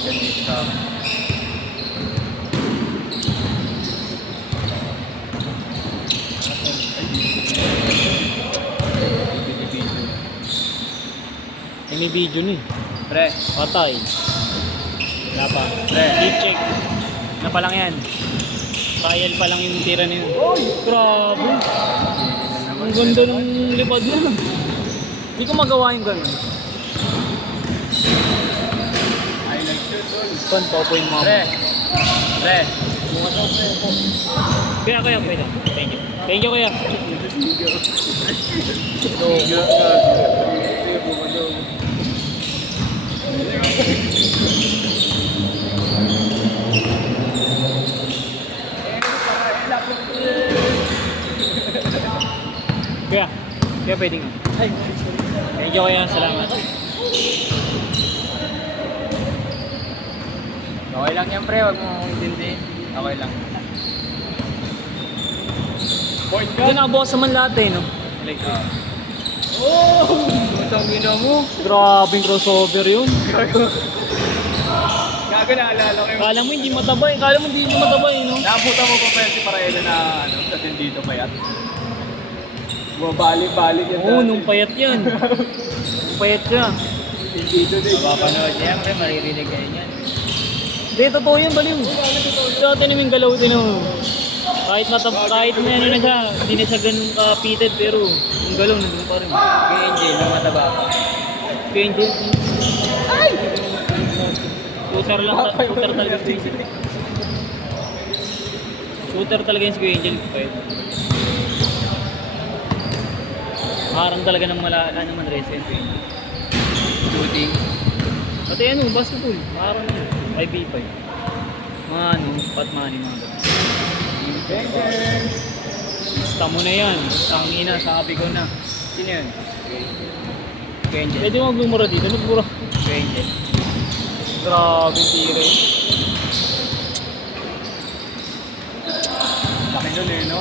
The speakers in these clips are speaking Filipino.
dyan dito sa akin. May video ni. Pre, Patay. Wala pa. pre. Deep check. Na pa lang yan. Trial pa lang yung tira niyo. Oy! Grabe! Ang ganda ng lipad na. Hindi ko magawa yung gano'n. I like shoot doon. Pan, popo yung mga. Pre. Pre. Kaya, pwede. Thank you. Thank you, kuya. Kaya pwede nga. Thank you, kuya. Salamat. Okay lang yan pre, wag mo intindi. Okay lang. Point Ito nakabukas naman lahat eh, no? Like, oh! Putang ina mo. Grabing crossover yun. Gago naalala ko yung... Kala mo hindi matabay. Kala mo hindi matabay, no? Naabutan ko pa si Paraela na ano, sa dito payat. Bumabalik-balik yan. Oo, nung payat yan. Nung payat siya. Dito din. Mapapanood niya, pre, maririnig kayo niyan. Hindi, totoo yan, baliw. Sa atin namin galaw din ako. Kahit na ano na siya, hindi na siya ganun ka-pitted, pero yung galaw nandun pa rin. Kay Angel, may mataba ka. Kaya hindi. Ay! Shooter lang, shooter talaga si Angel. Shooter talaga yung si Kuya Angel. Harang talaga ng naman recent. Shooting. Pati ano, basketball. Harang na. 5v5. Mga ano, patmani mga ganun. Basta mo na yan. Ang ina, sabi ko na. Sino yun? Kay Angel. Pwede mo magmura dito. Nagmura. Kay Angel. Grabe tira eh. Laki nun eh, no?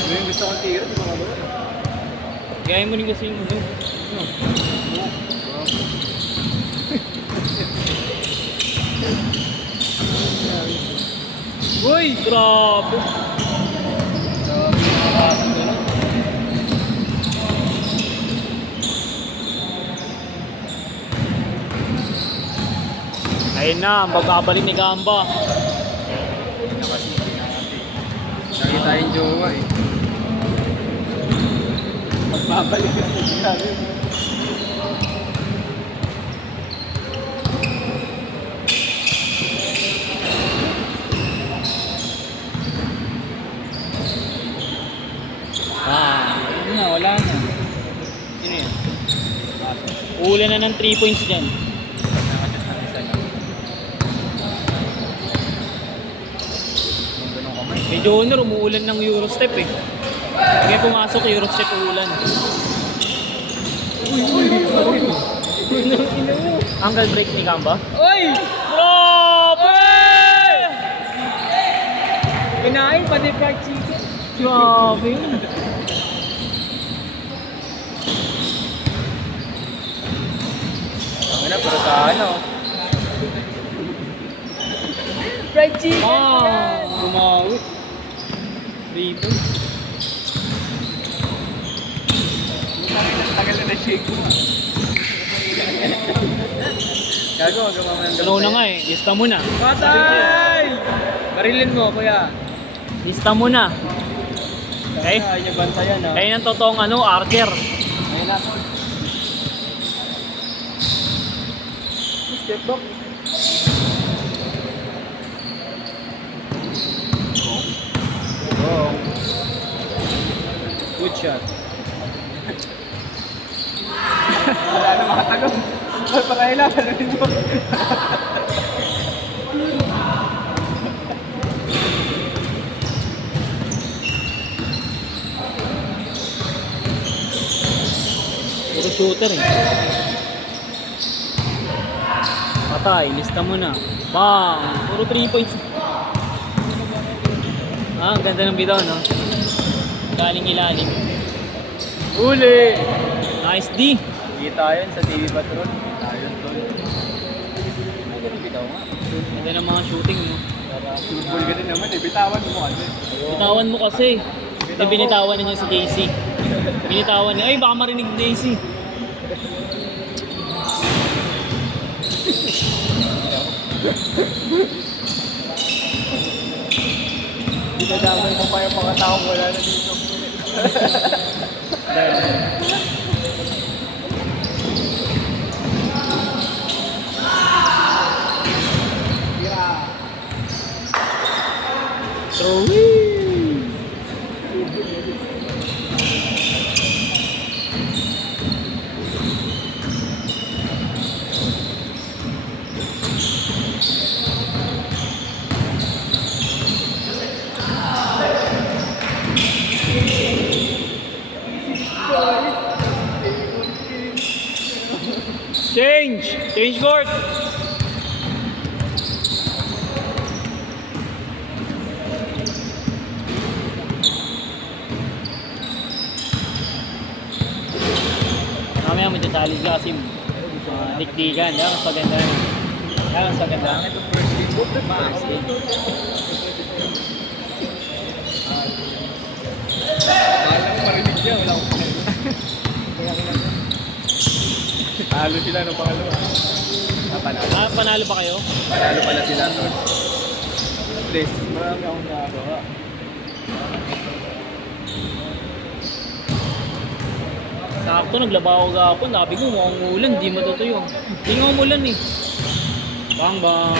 Ano yung gusto kong tira? Di ba ka Gaya mo rin kasi yung ano. Uy! Grabe! Ayun na, magbabalik ni Gamba. Nakita yung jowa eh. Magbabalik ka sa Ayun na, wala na. Sino yan? Ula na ng 3 points dyan. Medyo honor, umuulan ng Eurostep eh. Kaya pumasok, Eurostep uulan. Angle break ni Gamba. Uy! Grabe! Kinain pa di fried chicken. Grabe! Ano, pero sa ano? Fried chicken! Ah! Bumawi. 3 points. Tagal na na-shake mo. Gago, magawa mo ng Ano na nga eh, lista mo na. Patay! Barilin mo, kuya. Lista mo na. Okay? Ay, yung bantayan ah. Kaya ng totoong ano, Archer. Ayun na. Step back. Oh. Good shot. Wala na makatagal. Paraela, talagang mo. Puro shooter eh. Patay, lista mo na. Bang! Puro 3 points. Ah, ang ganda ng bitaw, no? Galing ilalim. Uli! Nice D! Kita yun sa TV Patrol. Kita yun tol. daw nga. Ganda ng mga shooting mo. Football ka din naman eh. Bitawan mo kasi. Bitawan mo kasi. Hindi binitawan na niya si JC. Binitawan niya. Ay, baka marinig ni JC. Dinadamay mo pa yung mga taong wala na dito. Change! Change court! Mamaya magta-challenge ka kasi dikdikan. Yan, mas maganda. Yan, mas maganda. Ito first game. First game. Mahal lang marinig niya. Wala akong Talo sila ng pangalawa. Panalo. Ah, panalo pa kayo? Panalo pala sila, Tol. Please, marami akong nagawa. Sakto, naglaba ako gapon. Sabi ko, mukhang ulan. Di matutuyo. Hindi nga umulan eh. Bang bang.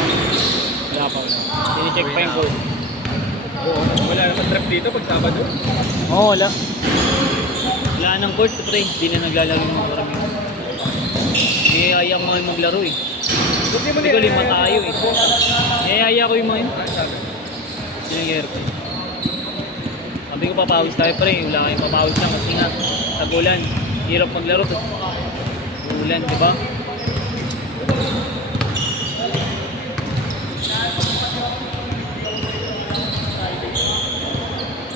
Wala pa wala. Sini-check pa yung court. Oo, wala naman trap dito pag Sabado. Oo, wala. Wala nang court, pre. Hindi na naglalaro yung mga karami. Niyaya ko mga maglaro eh. Buti mo Hindi ko lima tayo eh. Niyaya ko yung mga yun. Sabi. Sinangyari ko. Sabi ko papawis tayo pre. Wala kayong papawis lang kasi nga tag-ulan. Hirap maglaro to. Ulan, di ba?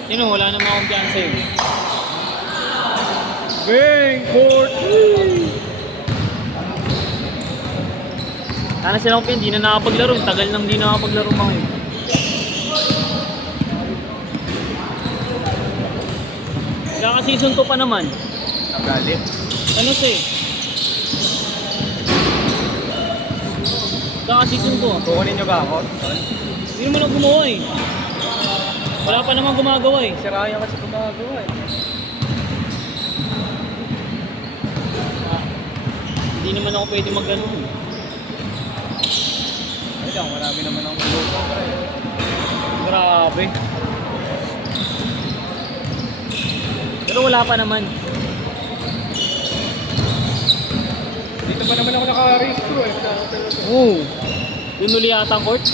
Sino, wala namang kumpiyansa yun. Bang! Court! Sana sila kumpiyan, di na nakapaglaro. Tagal nang di nakapaglaro mga yun. Kaka-season 2 pa naman. Nagalit. Ano siya? Kaka-season 2. Kukunin niyo ba ako? Tol? Hindi naman ako gumawa eh. Wala pa naman gumagawa eh. Si Ryan kasi gumagawa eh. Hindi naman ako pwede mag-ano. Ay lang, marami naman akong maluto. Grabe. Pero wala pa naman. Dito pa naman ako naka-race through eh. Oo. Doon uli yata ang court.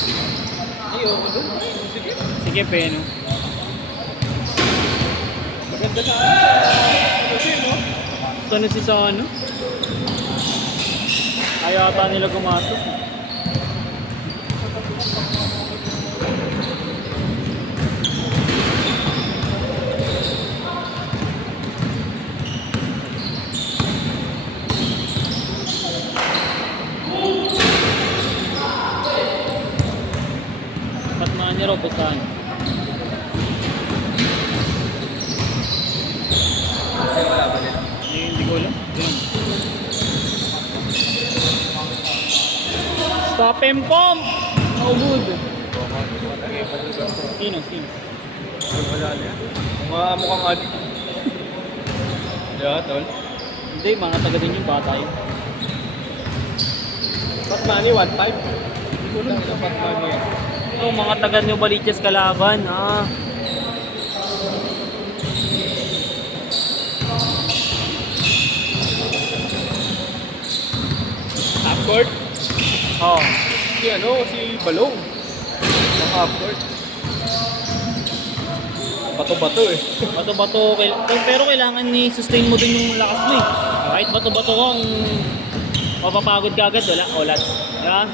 Ay, oo, doon. Sige. Sige, Peno. Maganda na. Kasi, no? Saan si Sano? Ayata nila gumastos. Patmaan niya raw, bastahan. Kasi wala pa din. Hindi ko alam. Ganun. Stop and pump! Oh, good. Sino? Sino? Wala na yan. Mukhang adik. Yeah, tol. Hindi, mga taga din yung bata yun. Pat money, 1.5. Kulang sa pat money yan. Oh, mga taga New Baliches kalaban. Ah. Half court? Oh. Si si Balong. Ang half court. Bato-bato eh. Bato-bato. Pero kailangan ni-sustain mo din yung lakas mo eh. Kahit bato-bato ko, ang mapapagod ka agad, wala. O, lads. Diba?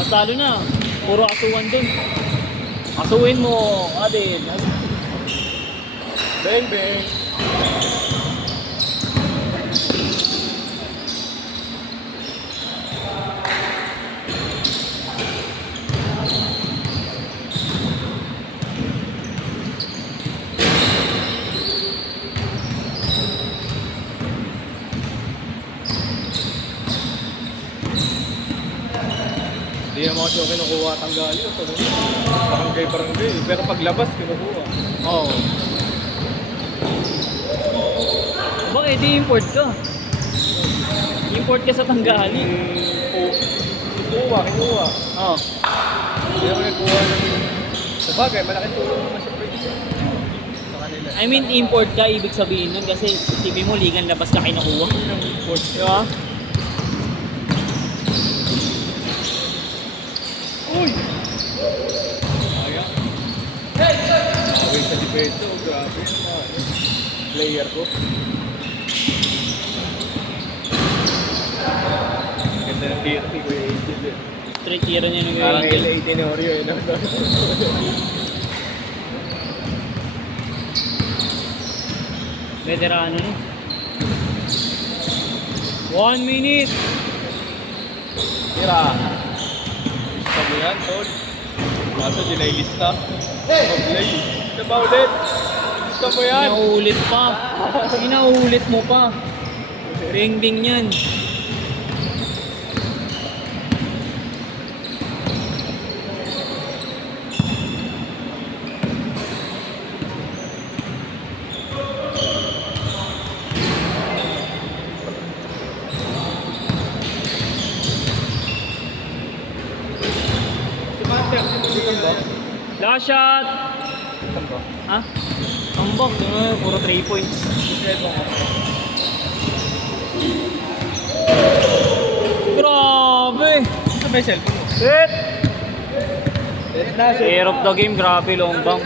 Mas talo na. Puro asuwan dun. Asuwin mo, Adel. Bang, bang. Hindi naman kasi ako kinukuha tanggali. Barangay. Pero paglabas, kinukuha. Oo. Bakit i-import ka? Import ka sa tanggali. Kinuha. Oo. Hindi ako nagkuha ng... Sabagay, malaking tulong naman sa producer. Sa kanila. I mean, import ka, ibig sabihin nun kasi TV mo, ligan labas ka kinukuha. Import. Di ba? Uy! Sayang. Away sa depensa. Grabe naman. Player ko. Ganda ng tira ni Kuya Angel eh. Straight tira niya ng Parang Angel. L18 ni Oreo eh. No? Veterano ni. 1 minute! Tira. Lista mo yan, tol. Kaso di na ilista. Mag-play. Lista ba ulit? Lista mo yan. Inaulit pa. Inaulit mo pa. Ding-ding yan. Si Master, simulitan ba? Last shot! Saan ba? Ha? Tambak. Puro 3 points. Ito nga. Grabe! Sa may cellphone mo. Set! Set na, Air of the game. Grabe, long bang.